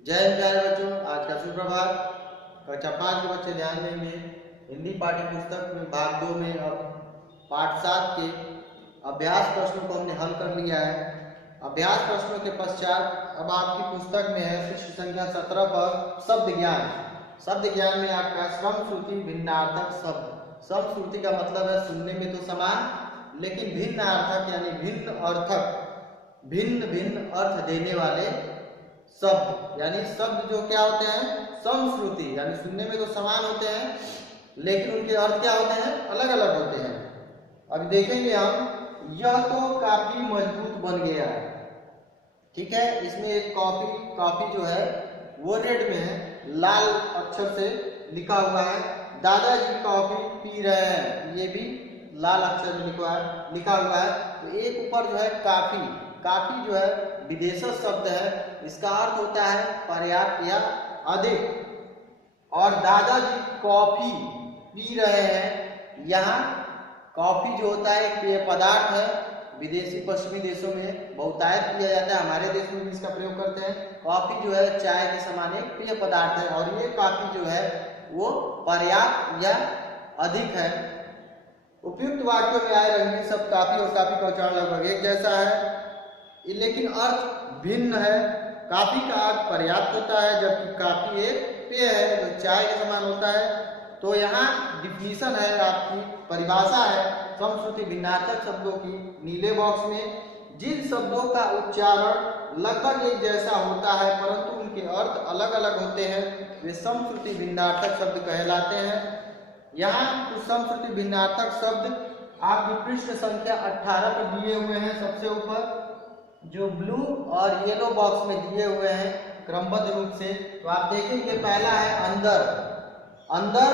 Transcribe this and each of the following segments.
जय हिंद प्यारे बच्चों। आज का सुप्रभात। कक्षा 5 के बच्चे ध्यान देंगे। हिंदी पाठ्य पुस्तक में भाग 2 में अब पाठ 7 के अभ्यास प्रश्नों को हमने हल कर लिया है। अभ्यास प्रश्नों के पश्चात अब आपकी पुस्तक में है पृष्ठ संख्या 17 पर शब्द ज्ञान। शब्द ज्ञान में आपका समश्रुति भिन्नार्थक शब्द। समश्रुति का मतलब है सुनने में तो समान लेकिन भिन्नार्थक यानी भिन्न अर्थक, भिन्न भिन्न अर्थ देने वाले शब्द। यानी शब्द जो क्या होते हैं, समश्रुति यानी सुनने में तो समान होते हैं लेकिन उनके अर्थ क्या होते हैं, अलग अलग होते हैं। अब देखेंगे हम, यह तो काफी मजबूत बन गया है। ठीक है, इसमें एक कॉफी जो है वो रेड में है, लाल अक्षर से लिखा हुआ है। दादाजी कॉफी पी रहे हैं, ये भी लाल अक्षर में लिखा हुआ है। तो एक ऊपर जो है काफी, काफी जो है विदेशज शब्द है, इसका अर्थ होता है पर्याप्त या अधिक। और दादाजी कॉफी पी रहे हैं, यहाँ कॉफी जो होता है एक पेय पदार्थ है। विदेशी पश्चिमी देशों में बहुतायत किया जाता है, हमारे देश में भी इसका प्रयोग करते हैं। कॉफी जो है चाय के समान एक पेय पदार्थ है और ये कॉफी जो है वो पर्याप्त या अधिक है। उपयुक्त वाक्यों में आए रंगीन शब्द काफी और काफी का उच्चारण लगभग एक जैसा है लेकिन अर्थ भिन्न है। काफी का अर्थ पर्याप्त होता है जबकि काफी एक पेय है जो चाय के समान होता है। तो यहाँ डिफिनीशन है, आपकी परिभाषा है समश्रुति भिन्नार्थक शब्दों की नीले बॉक्स में। जिन शब्दों का उच्चारण लगभग एक जैसा होता है परंतु उनके अर्थ अलग अलग होते हैं वे समश्रुति भिन्नार्थक शब्द कहलाते हैं। यहाँ कुछ समश्रुति भिन्नार्थक शब्द आपकी पृष्ठ संख्या 18 पर दिए हुए हैं। सबसे ऊपर जो ब्लू और येलो बॉक्स में दिए हुए हैं क्रमबद्ध रूप से। तो आप देखेंगे पहला है अंदर, अंदर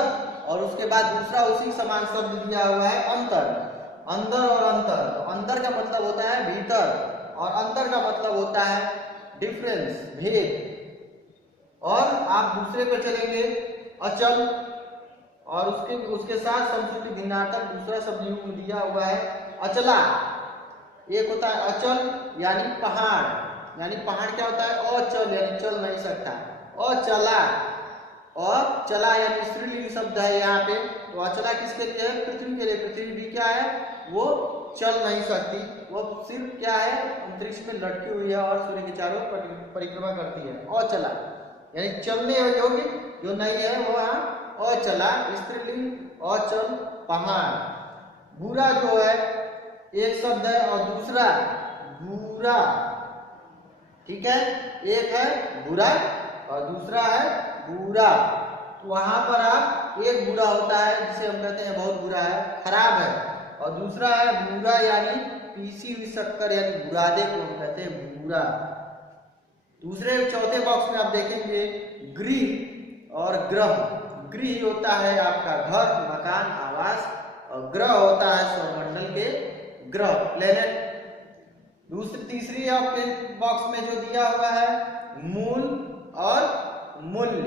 और उसके बाद दूसरा उसी समान शब्द दिया हुआ है अंतर। अंदर और अंतर, तो अंदर का मतलब होता है भीतर और अंतर का मतलब होता है डिफरेंस, भेद। और आप दूसरे पे चलेंगे अचल और उसके साथ समश्रुति भिन्नार्थक दूसरा शब्द युग्म दिया हुआ है अचला। एक होता है अचल यानी पहाड़, यानी पहाड़ क्या होता है अचल यानी चल नहीं सकता, अचला। और चला यानी स्त्रीलिंग शब्द है यहाँ पे। तो अचला किसके लिए है, पृथ्वी के लिए। पृथ्वी भी क्या है, वो चल नहीं सकती, वो सिर्फ क्या है अंतरिक्ष में लटकी हुई है और सूर्य के चारों परिक्रमा करती है। अचला यानी चलने योग्य जो नहीं है वो यहाँ अचला, स्त्रीलिंग अचल पहाड़। बुरा जो है एक शब्द है और दूसरा बुरा। ठीक है, एक है बुरा और दूसरा है बुरा। तो वहां पर आप एक बुरा होता है जिसे हम कहते हैं बहुत बुरा है, खराब है, और दूसरा है बुरा यानी पीसी हुई शक्कर यानी बुरादे को हम कहते हैं बुरा। दूसरे चौथे बॉक्स में आप देखेंगे गृह और ग्रह। गृह होता है आपका घर, मकान, आवास, और ग्रह होता है सौरमंडल के ग्रह, प्लेनेट। तीसरी आपके बॉक्स में जो दिया हुआ है मूल और मूल्य।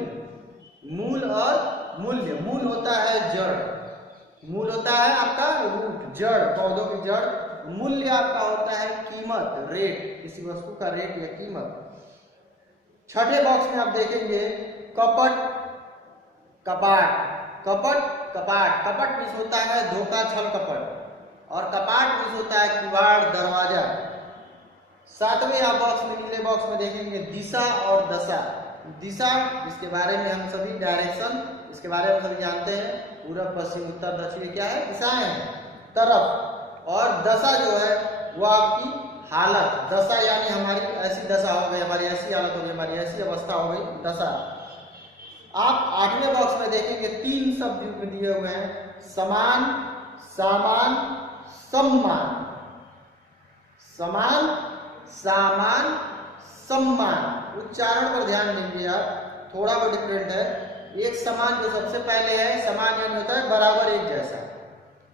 मूल और मूल्य, मूल होता है जड़, मूल होता है आपका रूट, जड़, पौधों की जड़। मूल्य आपका होता है कीमत, रेट, किसी वस्तु का रेट या कीमत। छठे बॉक्स में आप देखेंगे कपट, कपाट। कपट, कपाट, कपट मीन्स होता है धोखा, छल कपट, और कपाट मीन्स होता है किवाड़, दरवाजा। सातवें आप बॉक्स में नीले बॉक्स में देखेंगे दिशा और दशा। दिशा इसके बारे में हम सभी, डायरेक्शन इसके बारे में सभी जानते हैं, पूरब पश्चिम उत्तर दक्षिण क्या है, दिशाएं हैं, तरफ। और दशा जो है वो आपकी हालत, दशा यानी हमारी ऐसी दशा हो गई, हमारी ऐसी हालत हो गई, हमारी ऐसी अवस्था हो गई, दशा। आप आठवें बॉक्स में देखेंगे तीन शब्द दिए हुए हैं समान, सामान, सम्मान। समान, सामान, सम्मान। उच्चारण पर ध्यान देंगे आप, थोड़ा बहुत डिफरेंट है। एक समान जो सबसे पहले है, समान यानी होता है बराबर, एक जैसा,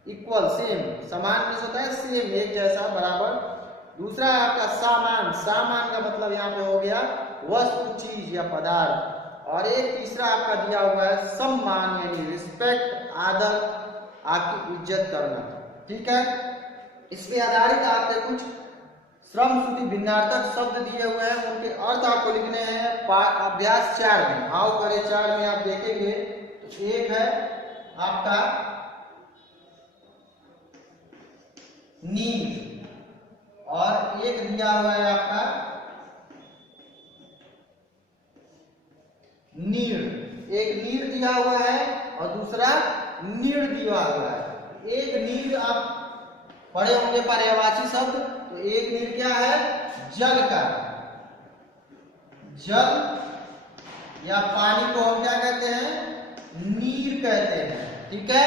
इक्वल, सेम। समान मीन्स होता है सेम, एक जैसा, बराबर। दूसरा है आपका सामान। सामान का मतलब यहाँ पे हो गया वस्तु, चीज या पदार्थ। और एक तीसरा आपका दिया हुआ है सम्मान यानी रिस्पेक्ट, आदर, आपकी इज्जत करना। ठीक है, इसमें आधारित आपके कुछ श्रम श्रुति भिन्नार्थक शब्द दिए हुए हैं, उनके अर्थ आपको लिखने हैं अभ्यास 4 में। आओ करे 4 में आप देखेंगे तो एक है आपका नीर और एक दिया हुआ है आपका नीर। एक नीर दिया हुआ है और दूसरा नीर दिया हुआ है। एक नीर आप पढ़े होंगे पर्यायवाची शब्द, तो एक नीर क्या है? जल का। जल या पानी को हम क्या कहते हैं? नीर कहते हैं, ठीक है।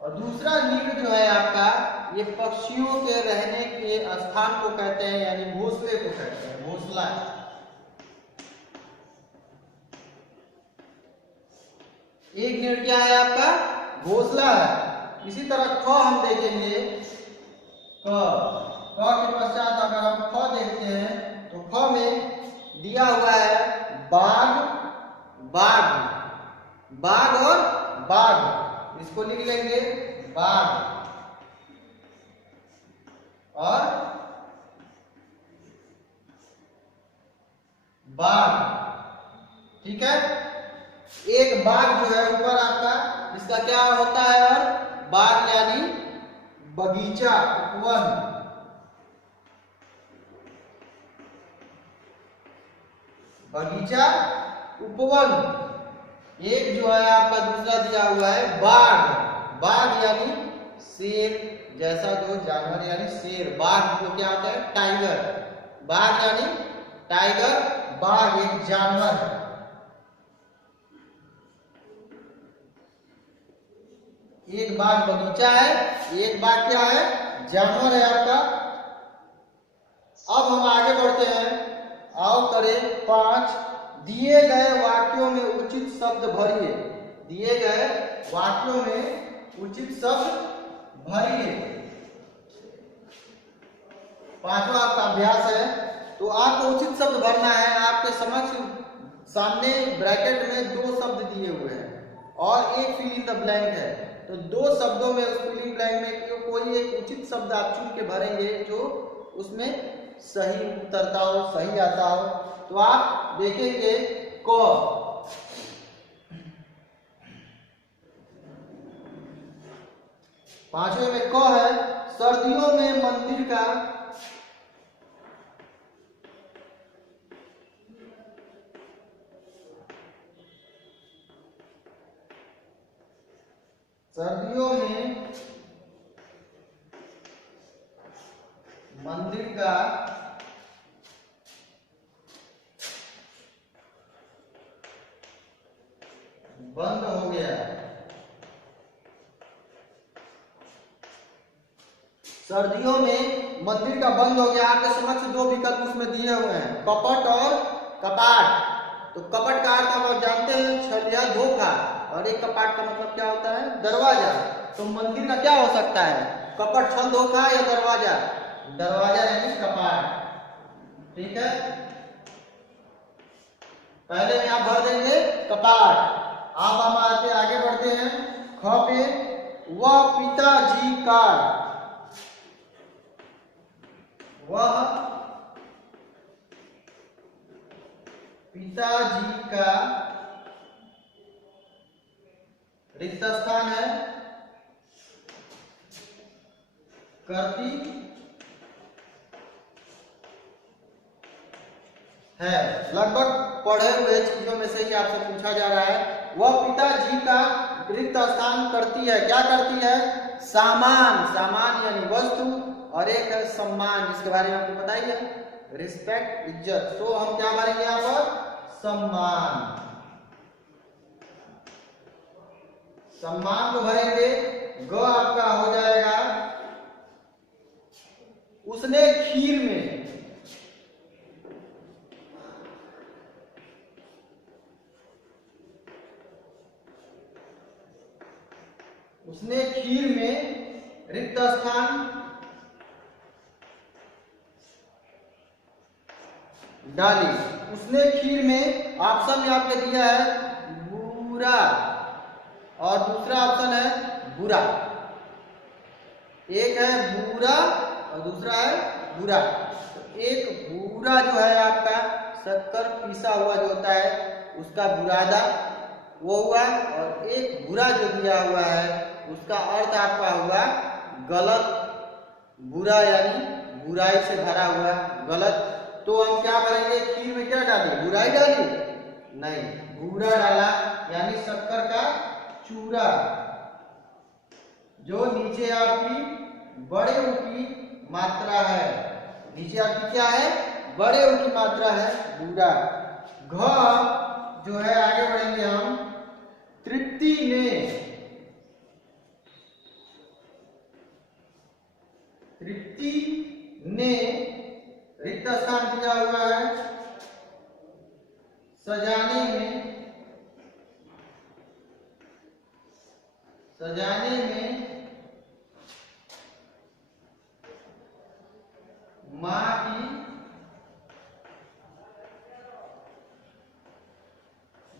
और दूसरा नीर जो है आपका, ये पक्षियों के रहने के स्थान को कहते हैं, यानी घोंसले को कहते हैं, घोंसला। एक नीर क्या है आपका? घोंसला है। इसी तरह ख हम देखेंगे, क के पश्चात अगर हम ख देखते हैं तो ख में दिया हुआ है बाघ, बाघ, बाघ और बाघ। इसको लिख लेंगे बाघ और बाघ, ठीक है। एक बाघ जो है ऊपर आपका, इसका क्या होता है? और बाघ यानी बगीचा, उपवन। बगीचा, उपवन। एक जो है आपका दूसरा दिया हुआ है बाघ, बाघ यानी शेर जैसा जो जानवर, यानी शेर। बाघ जो क्या होता है? टाइगर। बाघ यानी टाइगर, बाघ एक जानवर है। एक बाघ बगीचा है, एक बाघ क्या है? जानवर है आपका। अब हम आगे बढ़ते हैं। आओ करें 5। दिए गए वाक्यों में उचित शब्द भरिए। दिए गए वाक्यों में उचित शब्द भरिए। 5वां आपका अभ्यास है, तो आपको उचित शब्द भरना है। आपके समक्ष सामने ब्रैकेट में 2 शब्द दिए हुए हैं और एक फिल इन द ब्लैंक है। तो 2 शब्दों में उस फिल इन ब्लैंक में कोई एक उचित शब्द आप चुन के भरेंगे जो उसमें सही उतरता हो, सही आता हो। तो आप देखेंगे क, 5वें में क है। सर्दियों में मंदिर का सर्दियों में मंदिर का बंद हो गया। सर्दियों में मंदिर का बंद हो गया। आपके समक्ष 2 विकल्प उसमें दिए हुए हैं, कपट और कपाट। तो कपट का अर्थ आप जानते हैं, छल या धोखा, और एक कपाट का मतलब क्या होता है? दरवाजा। तो मंदिर का क्या हो सकता है? कपट, छल, धोखा या दरवाजा? दरवाजा यानी कपाट, ठीक है। पहले में आप भर देंगे कपाट। अब हम आगे बढ़ते हैं। ख पे, वह पिताजी का, वह पिताजी का रिक्त स्थान है, करती है। लगभग पढ़े हुए चीजों में से ही आपसे पूछा जा रहा है। वह पिताजी का रिक्त स्थान करती है। क्या करती है? सामान, सामान यानी वस्तु, और एक है सम्मान, जिसके बारे में आपको पता ही है, रिस्पेक्ट, इज्जत। तो हम क्या भरेंगे यहाँ पर? सम्मान। सम्मान को भरेंगे। ग आपका हो जाएगा उसने खीर में, उसने खीर में रिक्त स्थान डाली। उसने खीर में ऑप्शन में आपने दिया है बुरा और दूसरा ऑप्शन है बुरा। एक है बुरा और दूसरा है भूरा। तो एक भूरा जो है आपका शक्कर पीसा हुआ जो होता है उसका बुरादा वो हुआ, और एक बुरा जो दिया हुआ है उसका अर्थ आपका हुआ गलत, बुरा यानी बुराई से भरा हुआ, गलत। तो हम क्या करेंगे, खीर में क्या डालें, बुराई डाली नहीं, भूरा डाला यानी शक्कर का चूरा, जो नीचे आपकी बड़े ऊ की मात्रा है, नीचे आपकी क्या है, बड़े ऊ की मात्रा है, भूरा। घ जो है आगे बढ़ेंगे हम, तृप्ति ने, तृप्ति ने रिक्त स्थान दिया हुआ है सजाने में, सजाने में मां की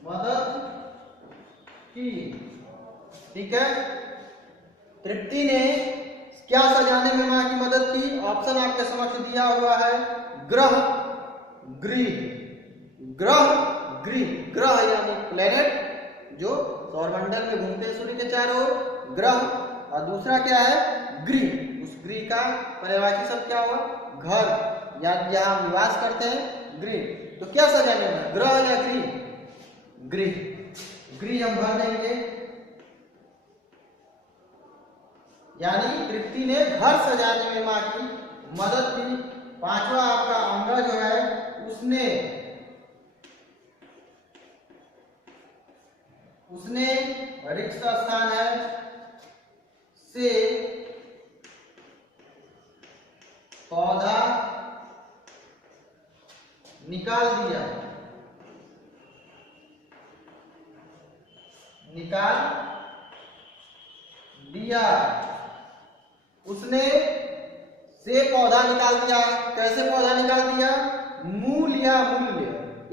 मदद की। ठीक है, तृप्ति ने क्या सजाने में मां की मदद की? ऑप्शन आपके समक्ष दिया हुआ है, ग्रह, गृह, ग्रह, गृह, ग्रह यानी प्लेनेट जो सौरमंडल में घूमते सूर्य के चारों ओर, ग्रह, और दूसरा क्या है, गृह, उस गृह का पर्यायवाची शब्द क्या हुआ, घर, या जहां निवास करते हैं, गृह। तो क्या सजाने में, ग्रह या गृह, गृह, गृह हम भर देंगे, यानी तृप्ति ने घर सजाने में मां की मदद की। पांचवा आपका अंग जो है उसने रिक्त स्थान है से पौधा निकाल दिया, निकाल दिया, उसने से पौधा निकाल दिया। कैसे पौधा निकाल दिया, मूल या मूल्य,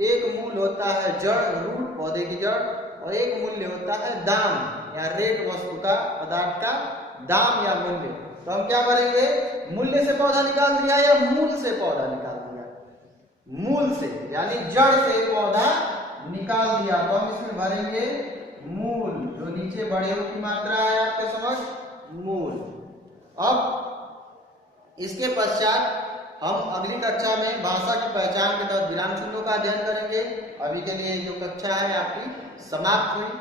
एक मूल होता है जड़, रूट पौधे की जड़, और एक मूल्य होता है दाम या रेट, वस्तु का, पदार्थ का दाम या मूल्य। तो हम क्या करेंगे, मूल्य से पौधा निकाल दिया या मूल से पौधा निकाल दिया, मूल से यानी जड़ से पौधा निकाल दिया, तो हम इसमें भरेंगे मूल, जो नीचे बड़े ऊ की मात्रा है आपके समझ, मूल। अब इसके पश्चात हम अगली कक्षा में भाषा की पहचान के तहत विराम चिन्हों का अध्ययन करेंगे। अभी के लिए जो कक्षा है आपकी समाप्त हुई।